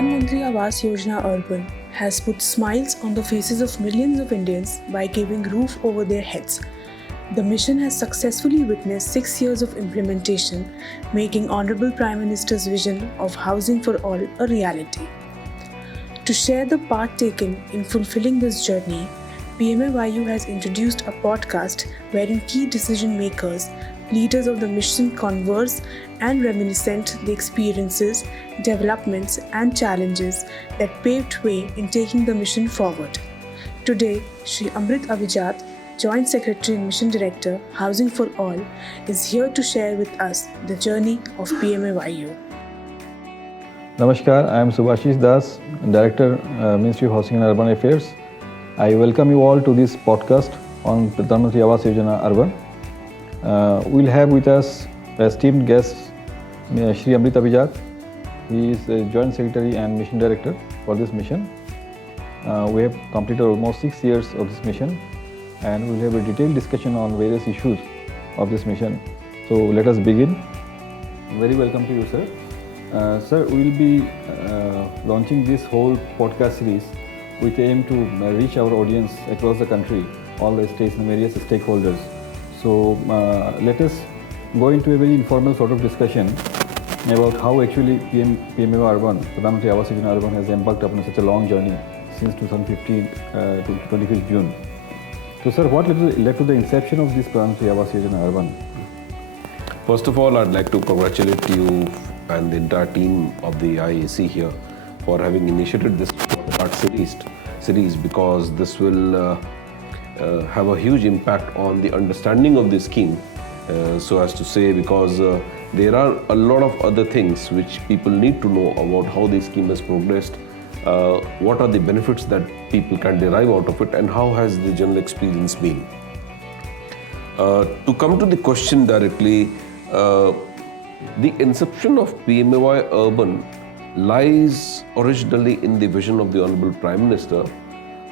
Pradhan Mantri Awas Yojana Urban has put smiles on the faces of millions of Indians by giving roof over their heads. The mission has successfully witnessed 6 years of implementation, making Honorable Prime Minister's vision of housing for all a reality. To share the part taken in fulfilling this journey, PMAYU has introduced a podcast wherein key decision makers, leaders of the mission converse and reminiscent the experiences, developments and challenges that paved way in taking the mission forward. Today, Shri Amrit Avijat, Joint Secretary and Mission Director, Housing for All, is here to share with us the journey of PMAYU. Namaskar, I am Subhashish Das, Director, Ministry of Housing and Urban Affairs. I welcome you all to this podcast on Pradhan Mantri Awas Yojana Urban. We'll have with us esteemed guests, Shri Amrit Avijat. He is a Joint Secretary and Mission Director for this mission. We have completed almost 6 years of this mission, and we'll have a detailed discussion on various issues of this mission. So let us begin. Very welcome to you, sir. Sir, we will be launching this whole podcast series with aim to reach our audience across the country, all the states and various stakeholders. So let us go into a very informal sort of discussion about how actually PMAYU Urban, Pradhan Mantri Awas Yojana Urban has embarked upon such a long journey since 2015 to 25th June. So sir, what led to the inception of this Pradhan Mantri Awas Yojana Urban? First of all, I'd like to congratulate you and the entire team of the IAC here for having initiated this part series because this will have a huge impact on the understanding of the scheme. So as to say, because there are a lot of other things which people need to know about how the scheme has progressed, what are the benefits that people can derive out of it, and how has the general experience been. To come to the question directly, the inception of PMAYU Urban lies originally in the vision of the Honorable Prime Minister,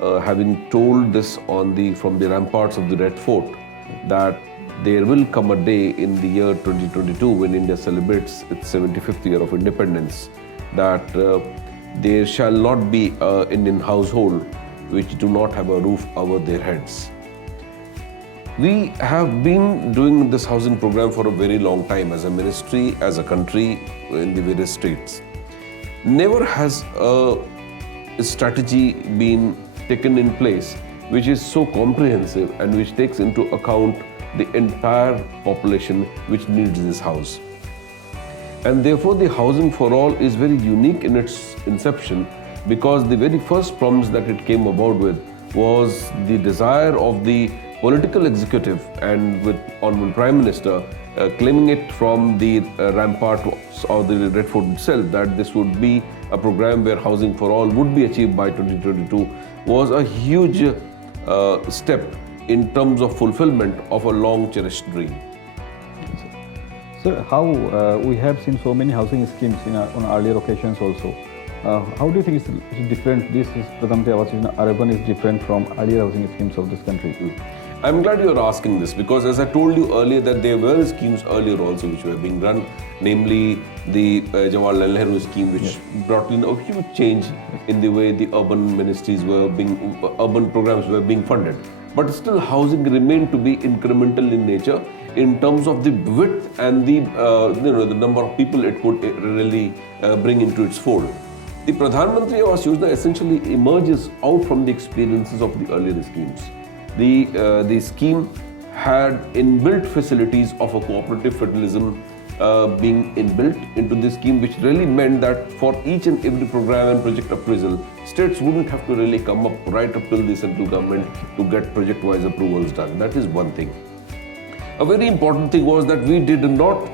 having told this from the ramparts of the Red Fort, that there will come a day in the year 2022 when India celebrates its 75th year of independence, that there shall not be an Indian household which do not have a roof over their heads. We have been doing this housing program for a very long time as a ministry, as a country, in the various states. Never has a strategy been taken in place which is so comprehensive and which takes into account the entire population which needs this house. And therefore the Housing for All is very unique in its inception, because the very first promise that it came about with was the desire of the political executive, and with Honorable Prime Minister claiming it from the ramparts of the Red Fort itself, that this would be a program where Housing for All would be achieved by 2022, was a huge step in terms of fulfillment of a long cherished dream. Sir, how we have seen so many housing schemes on earlier occasions also. How do you think it's different? This is Pradhan Mantri Awas Yojana Urban is different from earlier housing schemes of this country. I'm glad you are asking this, because as I told you earlier that there were schemes earlier also which were being run, namely the Jawaharlal Nehru scheme, which brought in a huge change in the way the urban urban programs were being funded. But still housing remained to be incremental in nature in terms of the width and the number of people it could really bring into its fold. The Pradhan Mantri Awas Yojana essentially emerges out from the experiences of the earlier schemes. The scheme had inbuilt facilities of a cooperative federalism being inbuilt into the scheme, which really meant that for each and every program and project appraisal, states wouldn't have to really come up right up till the central government to get project-wise approvals done. That is one thing. A very important thing was that we did not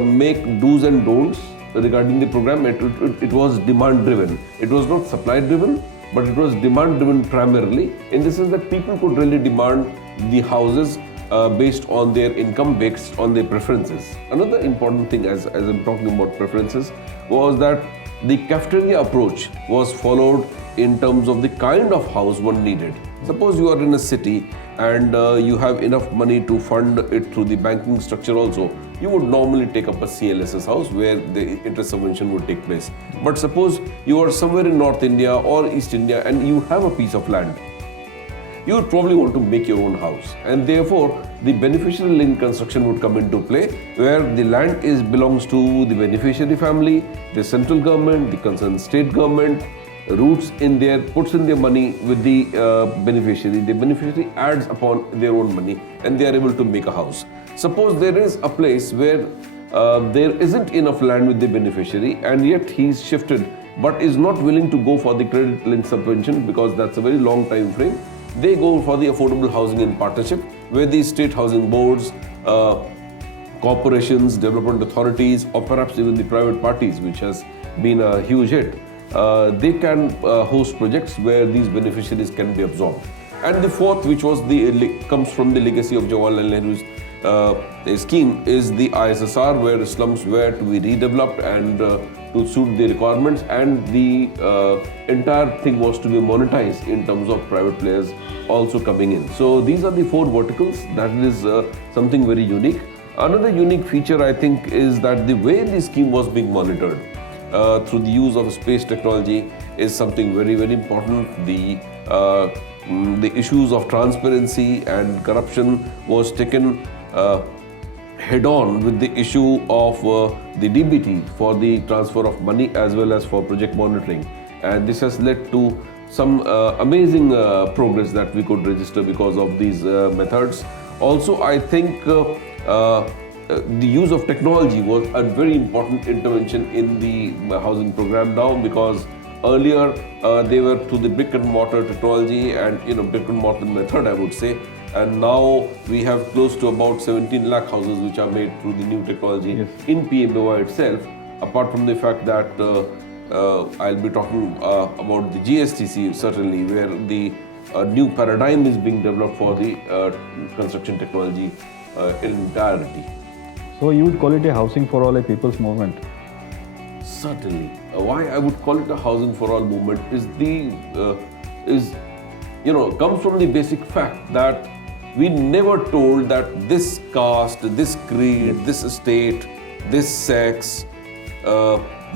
make do's and don'ts regarding the program. It was demand-driven. It was not supply-driven, but it was demand-driven primarily, in the sense that people could really demand the houses based on their income, based on their preferences. Another important thing, as I'm talking about preferences, was that the cafeteria approach was followed in terms of the kind of house one needed. Suppose you are in a city and you have enough money to fund it through the banking structure also. You would normally take up a CLSS house where the interest subvention would take place. But suppose you are somewhere in North India or East India and you have a piece of land. You would probably want to make your own house, and therefore the beneficiary link construction would come into play, where the land belongs to the beneficiary family, the central government, the concerned state government roots in there, puts in their money with the beneficiary. The beneficiary adds upon their own money, and they are able to make a house. Suppose there is a place where there isn't enough land with the beneficiary, and yet he's shifted, but is not willing to go for the credit link subvention because that's a very long time frame. They go for the affordable housing in partnership, where the state housing boards, corporations, development authorities, or perhaps even the private parties, which has been a huge hit, they can host projects where these beneficiaries can be absorbed. And the fourth, which was comes from the legacy of Jawaharlal Nehru's scheme, is the ISSR, where slums were to be redeveloped and to suit the requirements, and the entire thing was to be monetized in terms of private players also coming in. So these are the four verticals. That is something very unique. Another unique feature, I think, is that the way the scheme was being monitored through the use of space technology is something very, very important. The issues of transparency and corruption was taken head on with the issue of the DBT for the transfer of money as well as for project monitoring, and this has led to some amazing progress that we could register because of these methods. Also, I think the use of technology was a very important intervention in the housing program now, because earlier they were through the brick and mortar technology and brick and mortar method, I would say. And now we have close to about 17 lakh houses which are made through the new technology in PMAY itself, apart from the fact that I'll be talking about the GSTC certainly, where the new paradigm is being developed for the construction technology in entirety. So you would call it a housing for all, a people's movement? Certainly. Why I would call it a housing for all movement comes from the basic fact that we never told that this caste, this creed, this state, this sex,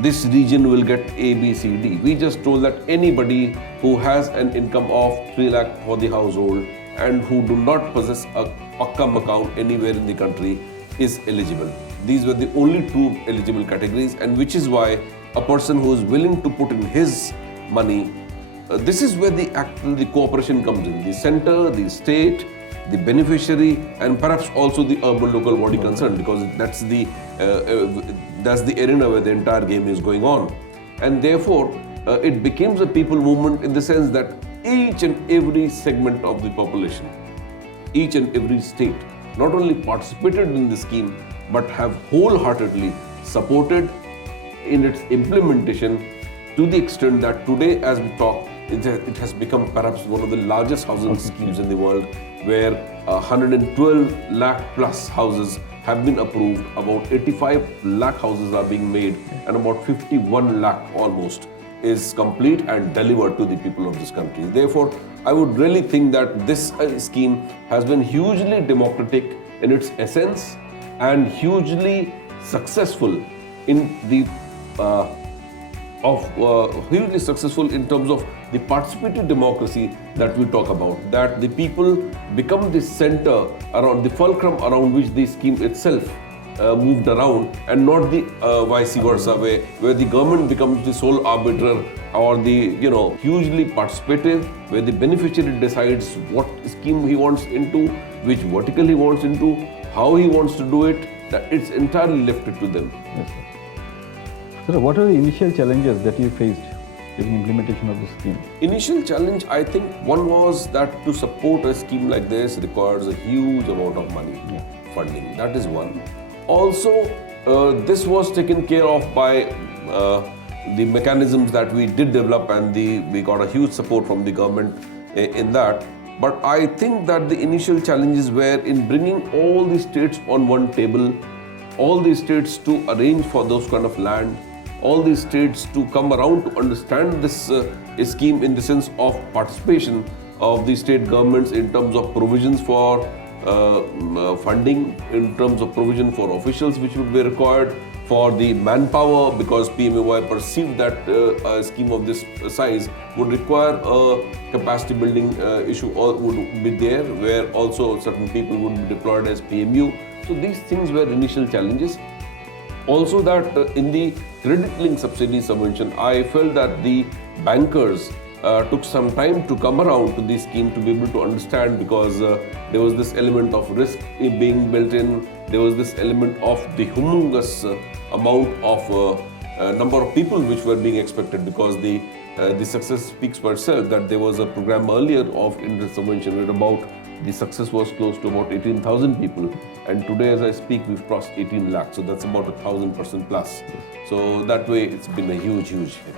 this region will get A, B, C, D. We just told that anybody who has an income of 3 lakh for the household and who do not possess a pakkam account anywhere in the country is eligible. These were the only two eligible categories, and which is why a person who is willing to put in his money, this is where the cooperation comes in. The center, the state, the beneficiary, and perhaps also the urban local body concerned, because that's the arena where the entire game is going on. And therefore, it becomes a people movement in the sense that each and every segment of the population, each and every state, not only participated in the scheme, but have wholeheartedly supported in its implementation, to the extent that today, as we talk, it has become perhaps one of the largest housing schemes in the world, where 112 lakh plus houses have been approved, about 85 lakh houses are being made, and about 51 lakh almost is complete and delivered to the people of this country. Therefore, I would really think that this scheme has been hugely democratic in its essence and hugely successful in the hugely successful in terms of the participatory democracy that we talk about, that the people become the center around, the fulcrum around which the scheme itself moved around, and not the vice versa, where the government becomes the sole arbiter, or the hugely participative, where the beneficiary decides what scheme he wants into, which vertical he wants into, how he wants to do it. That it's entirely left to them. Yes, sir. So what are the initial challenges that you faced in implementation of the scheme? Initial challenge, I think, one was that to support a scheme like this requires a huge amount of money, funding. That is one. Also, this was taken care of by the mechanisms that we did develop, and we got a huge support from the government in that. But I think that the initial challenges were in bringing all the states on one table, all the states to arrange for those kind of land, all these states to come around to understand this scheme in the sense of participation, of the state governments in terms of provisions for funding, in terms of provision for officials which would be required, for the manpower, because PMAY perceived that a scheme of this size would require a capacity building issue or would be there, where also certain people would be deployed as PMU. So these things were initial challenges. Also that in the credit link subsidy subvention, I felt that the bankers took some time to come around to the scheme to be able to understand, because there was this element of risk being built in, there was this element of the humongous amount of number of people which were being expected, because the success speaks for itself, that there was a program earlier of interest subvention where about the success was close to about 18,000 people, and today as I speak we've crossed 18 lakhs, so that's about 1,000% plus. So that way it's been a huge hit.